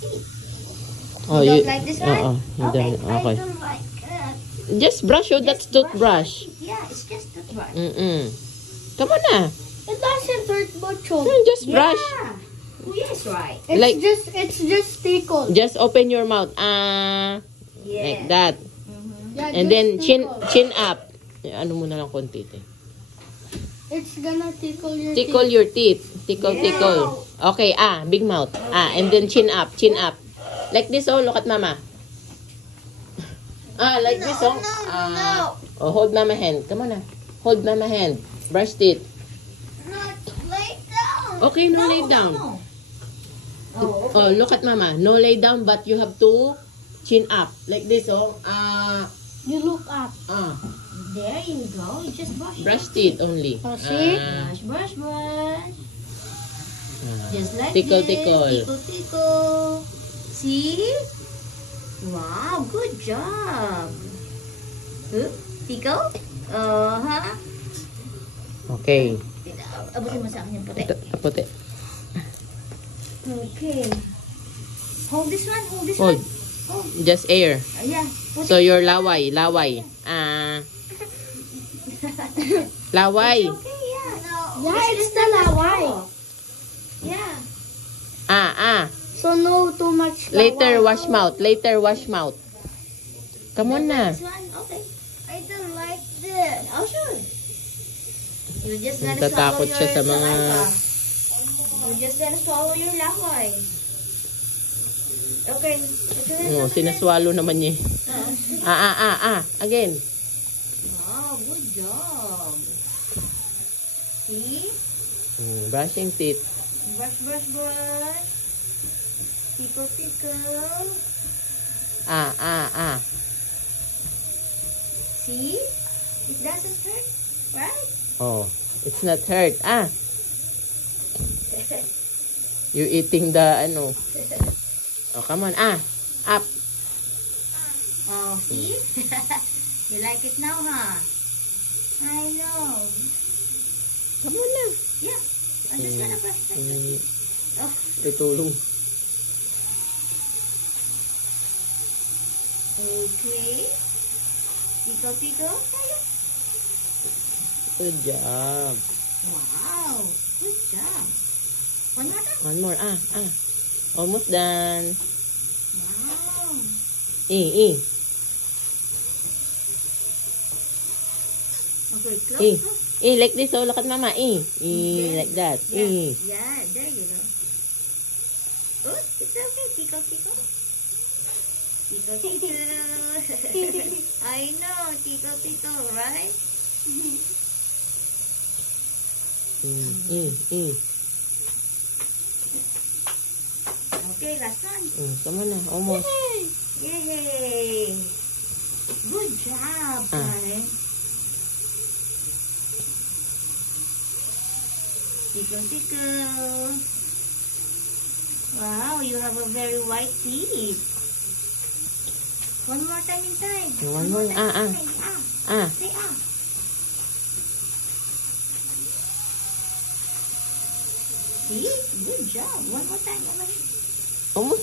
teeth. Oh, You don't like this one? Okay. I don't like Just brush. Oh, that's toothbrush. Yeah, it's just toothbrush. Come on na. It doesn't hurt much. Just brush. Yeah. Oh, yes, right. It's just tickle. Just open your mouth. Yeah. Like that. Yeah, And just then tickle. chin up. Ano mo na lang konti. It's gonna tickle your Tickle teeth. your teeth. Tickle. Okay, big mouth. And then chin up. Like this, oh, look at mama. Like this, oh. Oh, hold mama hand. Come on na. Hold mama hand. Brush teeth. Not lay down. Okay, no lay down. No. Oh, look at mama. No lay down, but you have to chin up. Like this, oh. You look up. There you go. You just brush. Brush teeth only. Oh, see? Brush. Just like Tickle. Tickle. See? Wow, good job. Tickle? Okay. Abutin mo sa akin yung puti. Puti. Okay. Hold this one. Hold. Just air. Yeah. So your laway. Laway. Okay, yeah. Yeah, it's the laway. Yeah. So no too much laway. Later wash mouth. Come on na. This one? Okay. I don't like this. Oh, sure. You just gotta Natatakot swallow siya your sa mga... saliva. You just gotta swallow your laway. Okay. Sinaswalo naman niya. Again. Wow, good job. See? Brushing teeth. Brush. Tickle. See? It doesn't hurt, right? Oh, it's not hurt. You eating the ano. Oh, come on. Up. Oh, see? You like it now, huh? I know. Come on na. Yeah. I'm just gonna brush like that. Oh. Tutulong. Okay. Tickle. Good job. Wow. Good job. One more time. One more. Almost done. Wow. Okay, close. Like this. Oh, look at mama. Like that. Yeah, there you go. Oh, it's okay. Tickle. Tickle. I know. Tickle, right? Okay, last one. Come on na. Almost. Yay! Good job, Karen. Tickle. Wow, you have a very white teeth. One more time inside. One more. Say See? Good job. One more time. Almost.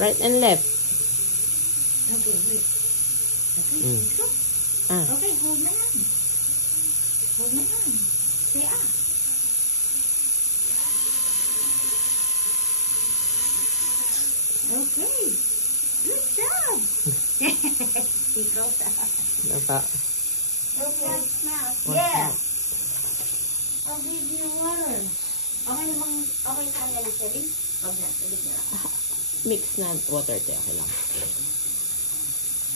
Right and left. Okay, wait. Okay, go. Okay, hold my hand. Say Okay. Good job. Tickle. Napa. Okay. Yeah. I'll give you water. Okay sa kanila, Sally? Wag na, ulit na lang. Mix na water. Okay lang.